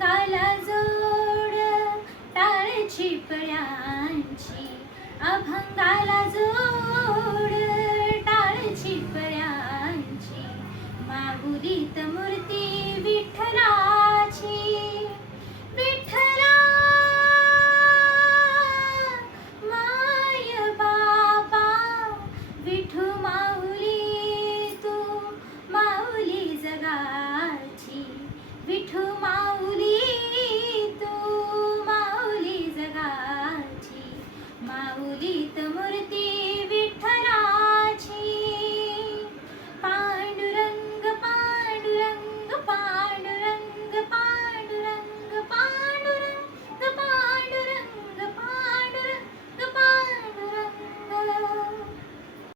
काला जोड टाळ झिपळ्यांची अभंगाला जोड टाळ झिपळ्यांची मागुरीत मूर्ती विठ्ठला